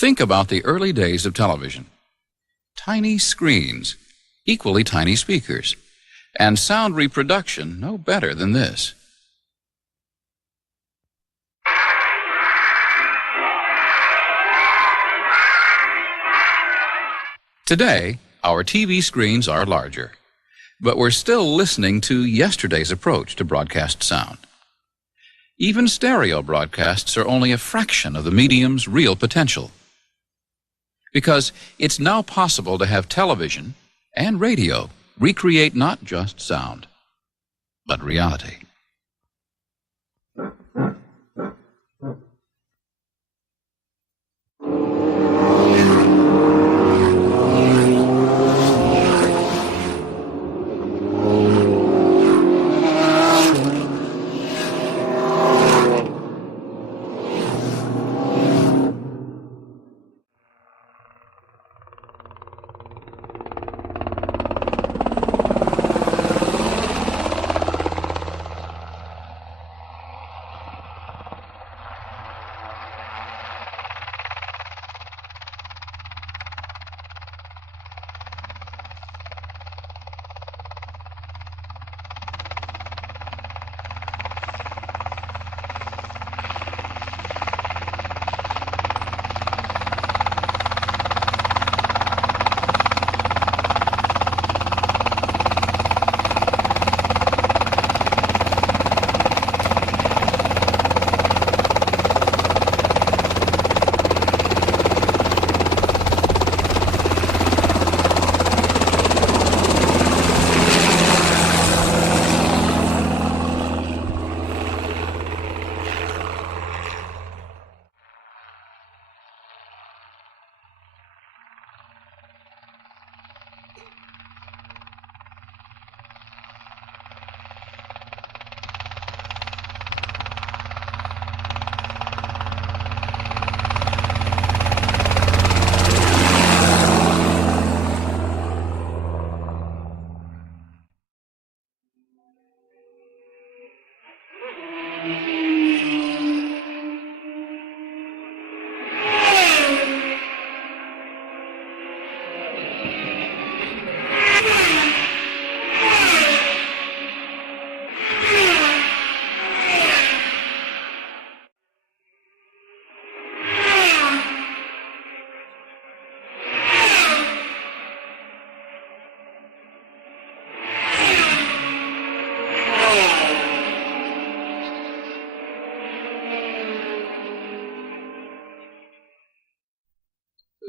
Think about the early days of television. Tiny screens, equally tiny speakers, and sound reproduction no better than this. Today, our TV screens are larger, but we're still listening to yesterday's approach to broadcast sound. Even stereo broadcasts are only a fraction of the medium's real potential, because it's now possible to have television and radio recreate not just sound, but reality.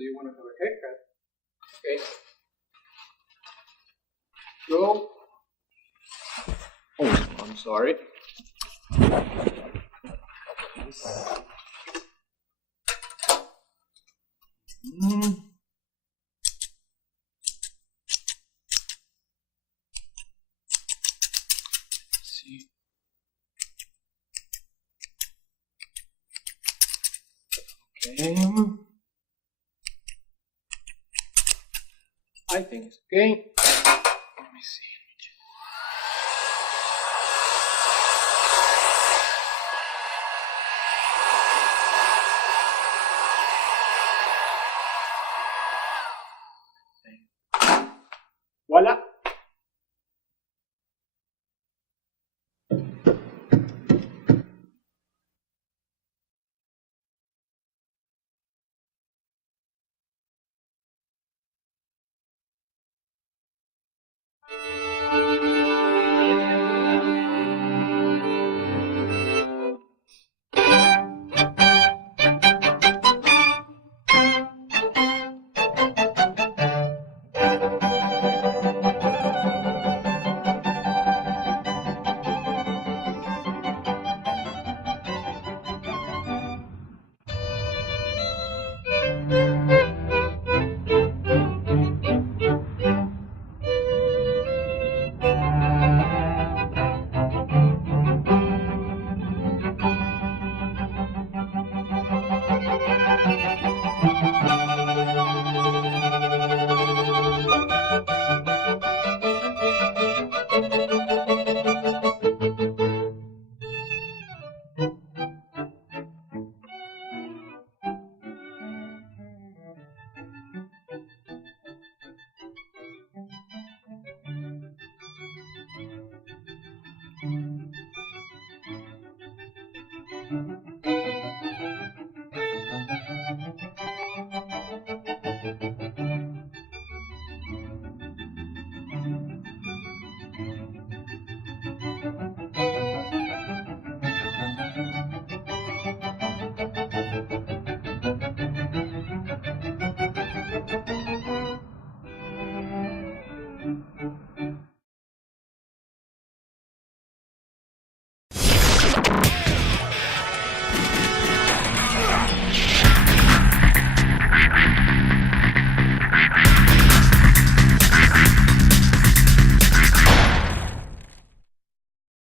You want to have a haircut? Okay. Go. Oh, I'm sorry. See. Okay. I think it's okay. Let me see. Voila.